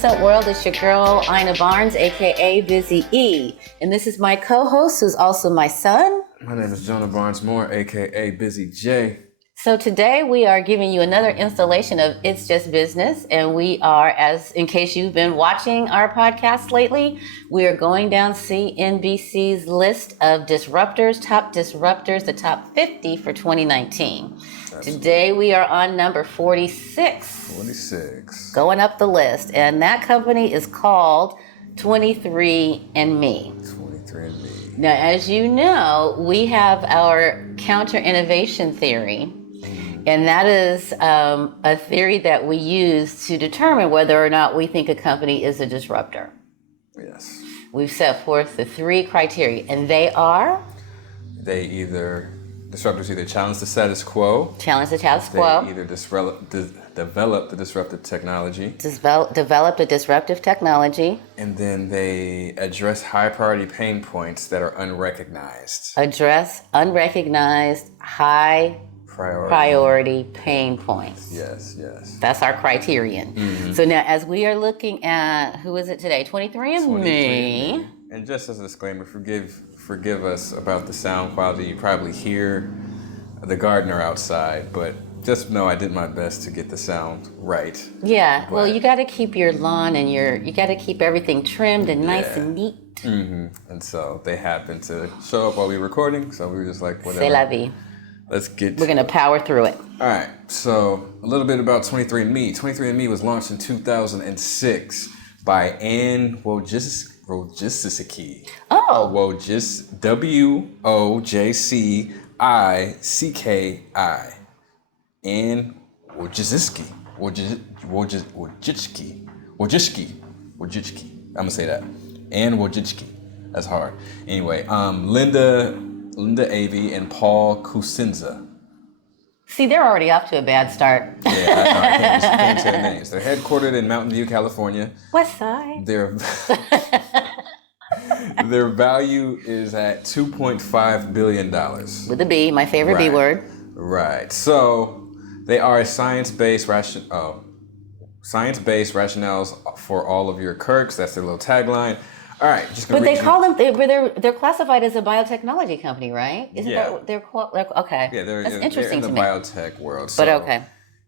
What's up, world? It's your girl, Ina Barnes, aka Busy E. And this is my co-host, who's also my son. My name is Jonah Barnes Moore, aka Busy J. So today we are giving you another installation of It's Just Business. And we are, as in case you've been watching our podcast lately, we are going down CNBC's list of disruptors, the top 50 for 2019. Absolutely. Today we are on number 46. 46. Going up the list. And that company is called 23andMe. 23andMe. Now, as you know, we have our counter-innovation theory. And that is a theory that we use to determine whether or not we think a company is a disruptor. Yes. We've set forth the three criteria, and they are? Disruptors either challenge the status quo. Challenge the status quo. They either develop the disruptive technology. Develop the disruptive technology. And then they address high priority pain points that are unrecognized. Address unrecognized high priority pain points. Yes. That's our criterion. Mm-hmm. So now, as we are looking at, who is it today? 23andMe. And just as a disclaimer, forgive us about the sound quality. You probably hear the gardener outside, but just know I did my best to get the sound right. Yeah, well, you got to keep your lawn and you got to keep everything trimmed and nice and neat. Mm-hmm. And so they happened to show up while we were recording, so we were just like, whatever. C'est la vie. We're going to power through it. All right. So a little bit about 23andMe. 23andMe was launched in 2006 by Ann Wojcicki. Oh. Wojcicki. Ann Wojcicki. I'm going to say that. Ann Wojcicki. That's hard. Anyway, Linda Avey and Paul Kucinza. See, they're already off to a bad start. Yeah, I can't say their names. They're headquartered in Mountain View, California. West Side. Their value is at $2.5 billion. With a B, my favorite B word. Right. So they are a science-based rationales for all of your quirks. That's their little tagline. All right, but they call them. They're classified as a biotechnology company, right? Isn't that they're okay? Yeah, that's interesting in to the me. biotech world. But okay,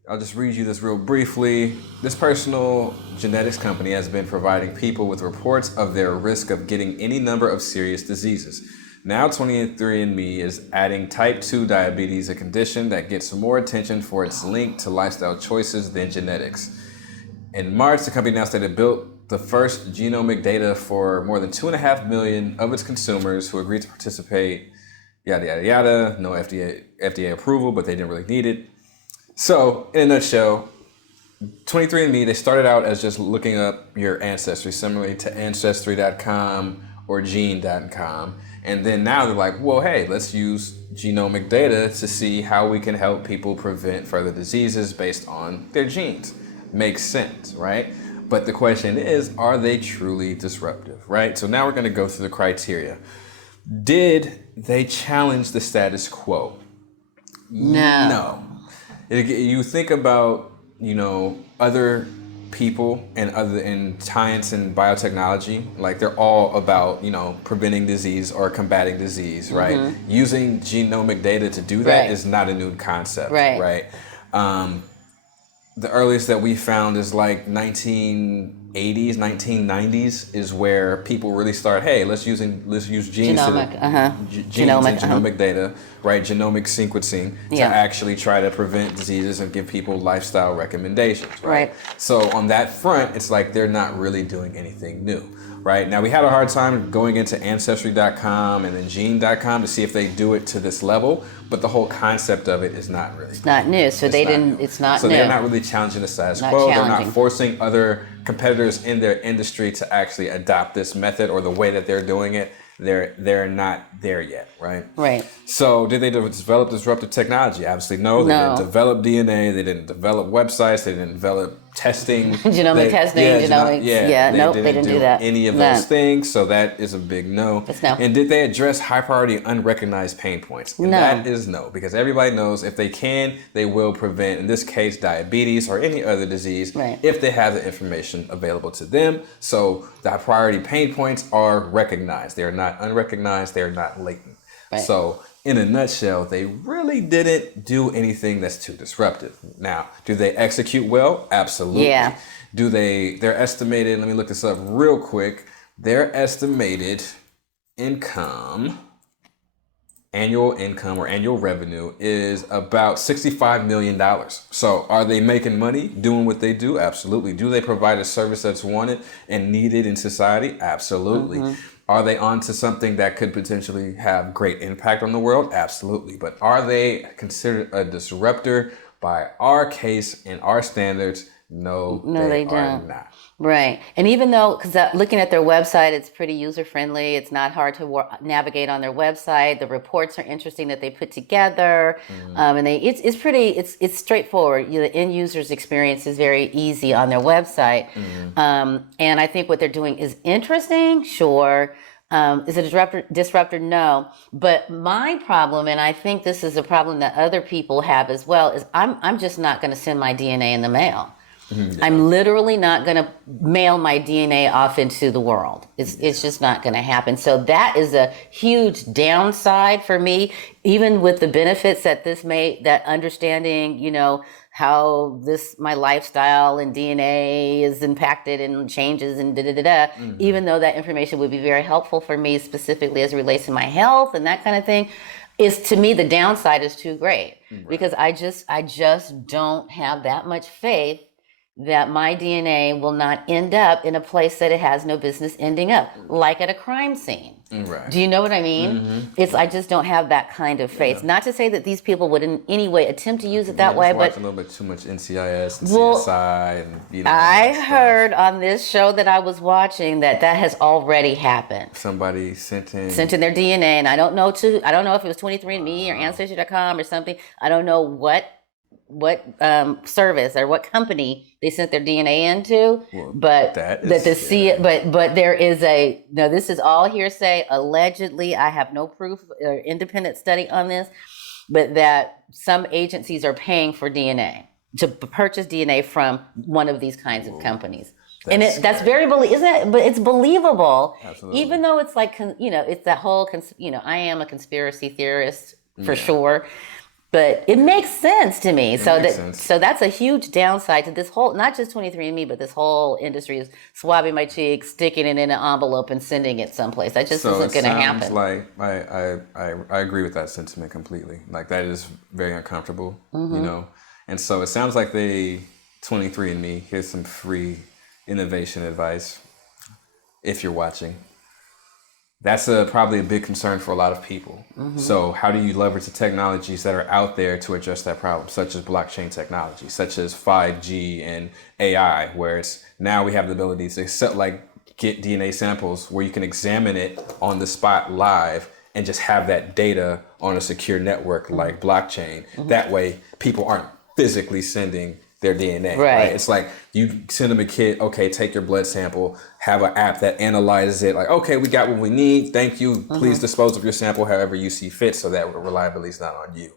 I'll just read you this real briefly. This personal genetics company has been providing people with reports of their risk of getting any number of serious diseases. Now 23andMe is adding type 2 diabetes, a condition that gets more attention for its link to lifestyle choices than genetics. In March, the company announced that it built the first genomic data for more than 2.5 million of its consumers who agreed to participate, yada, yada, yada. No FDA approval, but they didn't really need it. So, in a nutshell, 23andMe, they started out as just looking up your ancestry, similarly to Ancestry.com or Gene.com. And then now they're like, well, hey, let's use genomic data to see how we can help people prevent further diseases based on their genes. Makes sense, right? But the question is, are they truly disruptive, right? So now we're going to go through the criteria. Did they challenge the status quo? No. You think about, other people in science and biotechnology, like they're all about, preventing disease or combating disease, right? Mm-hmm. Using genomic data to do that is not a new concept, right? The earliest that we found is like 1980s, 1990s is where people really start, hey, let's use genes genomic data, right? Genomic sequencing to actually try to prevent diseases and give people lifestyle recommendations, right? So on that front, it's like they're not really doing anything new. Right? Now, we had a hard time going into Ancestry.com and then Gene.com to see if they do it to this level, but the whole concept of it is not really. It's not new, so it's not new. So they're not really challenging the status quo. They're not forcing other competitors in their industry to actually adopt this method or the way that they're doing it. They're not there yet, right? Right. So did they develop disruptive technology? Obviously, no. They didn't develop DNA. They didn't develop websites. They didn't develop testing. Genomic testing, genomics. Nope, they didn't do that. Any of those things, so that is a big no. It's no. And did they address high priority unrecognized pain points? And No. that is no, because everybody knows if they can, they will prevent, in this case, diabetes or any other disease, if they have the information available to them. So the high priority pain points are recognized. They are not unrecognized. They are not latent. So in a nutshell, they really didn't do anything that's too disruptive. Now, do they execute well? Absolutely. Yeah. They're estimated, let me look this up real quick. Their estimated annual income or annual revenue is about $65 million. So are they making money doing what they do? Absolutely. Do they provide a service that's wanted and needed in society? Absolutely. Are they onto something that could potentially have great impact on the world? Absolutely. But are they considered a disruptor by our case and our standards? No, they are not. Right. And even though, because looking at their website, it's pretty user friendly. It's not hard to navigate on their website. The reports are interesting that they put together, and it's straightforward. The end user's experience is very easy on their website, and I think what they're doing is interesting. Sure. Is it a disruptor? No. But my problem, and I think this is a problem that other people have as well, is I'm just not going to send my DNA in the mail. I'm literally not going to mail my DNA off into the world. It's just not going to happen. So that is a huge downside for me, even with the benefits that that understanding, how my lifestyle and DNA is impacted and changes and even though that information would be very helpful for me specifically as it relates to my health and that kind of thing, to me, the downside is too great because I just don't have that much faith that my DNA will not end up in a place that it has no business ending up, like at a crime scene. Right. Do you know what I mean? I just don't have that kind of faith. Yeah. Not to say that these people would in any way attempt to use it that way, but a little bit too much NCIS and CSI, and I heard on this show that I was watching that has already happened. Somebody sent in their DNA, and I don't know if it was 23andMe or Ancestry.com or something. I don't know what service or what company they sent their DNA into, but this is all hearsay. Allegedly, I have no proof or independent study on this, but that some agencies are paying for DNA to purchase DNA from one of these kinds of companies. That's very isn't it? But it's believable. Absolutely. Even though it's like, it's that whole, I am a conspiracy theorist for sure. But it makes sense to me. So that's a huge downside to this whole, not just 23andMe, but this whole industry is swabbing my cheeks, sticking it in an envelope, and sending it someplace. That just isn't going to happen. Like I agree with that sentiment completely. Like that is very uncomfortable, And so it sounds like 23andMe. Here's some free innovation advice. If you're watching. That's probably a big concern for a lot of people. So how do you leverage the technologies that are out there to address that problem, such as blockchain technology, such as 5G and AI, where now we have the ability to get DNA samples where you can examine it on the spot live and just have that data on a secure network like blockchain. That way people aren't physically sending their DNA, right? It's like you send them a kit, okay, take your blood sample, have an app that analyzes it, like, okay, we got what we need, thank you, please dispose of your sample however you see fit so that reliability is not on you.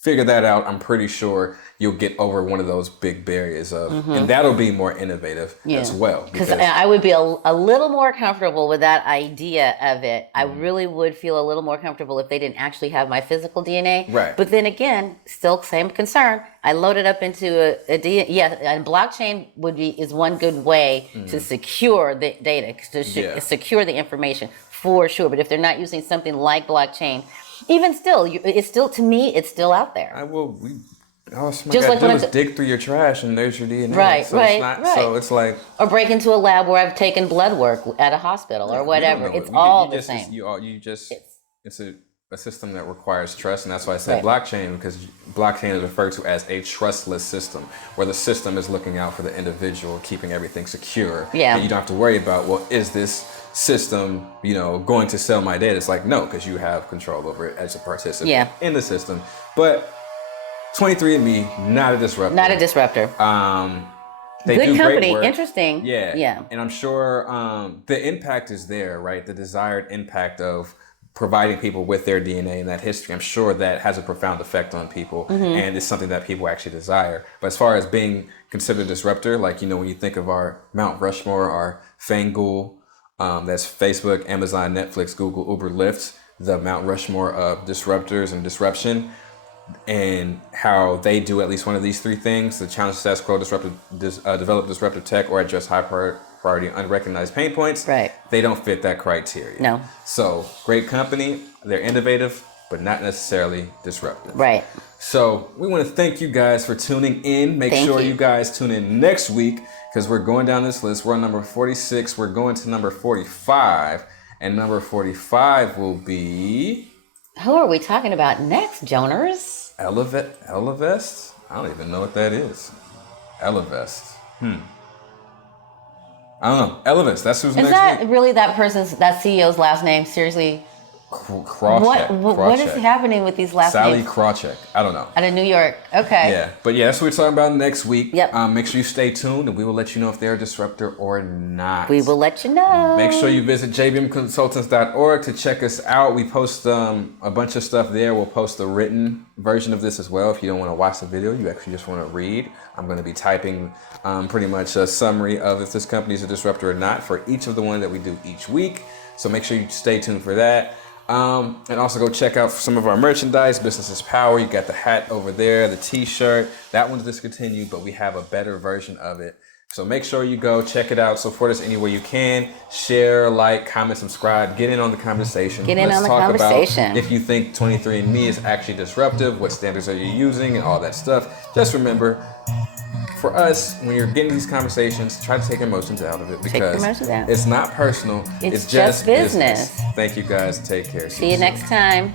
Figure that out. I'm pretty sure you'll get over one of those big barriers and that'll be more innovative as well. Because I would be a little more comfortable with that idea of it. I really would feel a little more comfortable if they didn't actually have my physical DNA. Right. But then again, still same concern. I load it up into a DNA. And blockchain is one good way to secure the data, to secure the information for sure. But if they're not using something like blockchain, even still, it's still, to me, it's still out there. All somebody got to do is dig through your trash and there's your DNA. Right. So it's like... Or break into a lab where I've taken blood work at a hospital or whatever. It's all the same. It's a system that requires trust, and that's why I said blockchain, because blockchain is referred to as a trustless system, where the system is looking out for the individual, keeping everything secure. Yeah. And you don't have to worry about, is this system, going to sell my data? It's like, no, because you have control over it as a participant in the system. But 23andMe, not a disruptor. Not a disruptor. They Good do company. great work. Interesting. Yeah. Yeah. And I'm sure the impact is there, right? The desired impact of providing people with their DNA and that history. I'm sure that has a profound effect on people and it's something that people actually desire. But as far as being considered a disruptor, like, when you think of our Mount Rushmore, our Fangool, that's Facebook, Amazon, Netflix, Google, Uber, Lyft, the Mount Rushmore of disruptors and disruption, and how they do at least one of these three things: the challenge status quo, develop disruptive tech, or address high priority unrecognized pain points. Right. They don't fit that criteria. No. So great company, they're innovative, but not necessarily disruptive. Right. So we want to thank you guys for tuning in. Make sure you guys tune in next week, because we're going down this list. We're on number 46. We're going to number 45. And number 45 will be... Who are we talking about next, Joners? Elevest? I don't even know what that is. Elevest. I don't know. Elevest. That's who's next. Is that really that CEO's last name? Seriously? Krawcheck. What is happening with these last Sally names? Krawcheck. I don't know. Out of New York. Okay. Yeah. But yeah, that's what we're talking about next week. Yep. Make sure you stay tuned and we will let you know if they're a disruptor or not. We will let you know. Make sure you visit jbmconsultants.org to check us out. We post a bunch of stuff there. We'll post a written version of this as well. If you don't want to watch the video, you actually just want to read. I'm going to be typing pretty much a summary of if this company is a disruptor or not for each of the ones that we do each week. So make sure you stay tuned for that. And also go check out some of our merchandise. Business is Power. You got the hat over there, the t-shirt. That one's discontinued, but we have a better version of it. So make sure you go check it out. Support us any way you can. Share, like, comment, subscribe. Get in on the conversation. Let's talk about if you think 23andMe is actually disruptive, what standards are you using, and all that stuff. Just remember, for us, when you're getting these conversations, try to take emotions out of it, because it's not personal. It's just business. Thank you guys. Take care. See you next time.